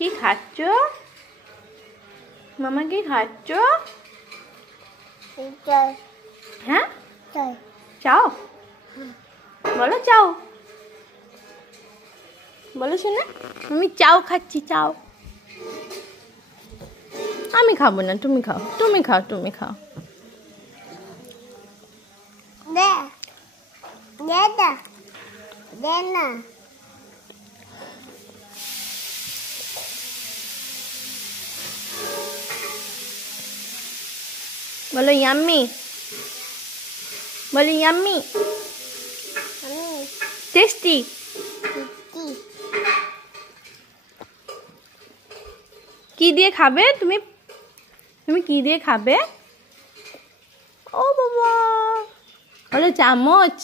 কি খাচ্ছ মামা? কি খাচ্ছ? হ্যাঁ চাও বলো, চাও বলো শোনা। আমি চাও খাচ্ছি, চাও। আমি খাবো না, তুমি খাও, তুমি খাও, তুমি খাও। बोलो यम्मी, बोलो यम्मी, टेस्टी। কি দিয়ে খাবে তুমি? তুমি কি দিয়ে খাবে? ও বাবা, বলো চামচ।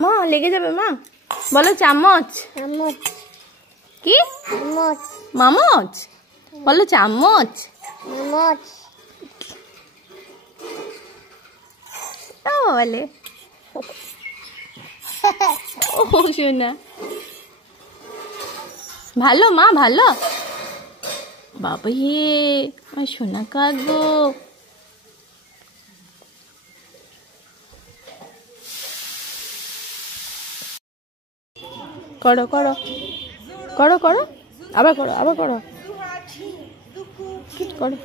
মা লেগে যাবে মা। বলো চামচ। চামচ কি? চামচ। মামচ বলো চামচ। চামচ বলে ও শোনা। ভালো মা, ভালো। বাবা হে আমার সোনা কাঁদবো। করো করো করো করো, আবার করো, আবার করো, করো।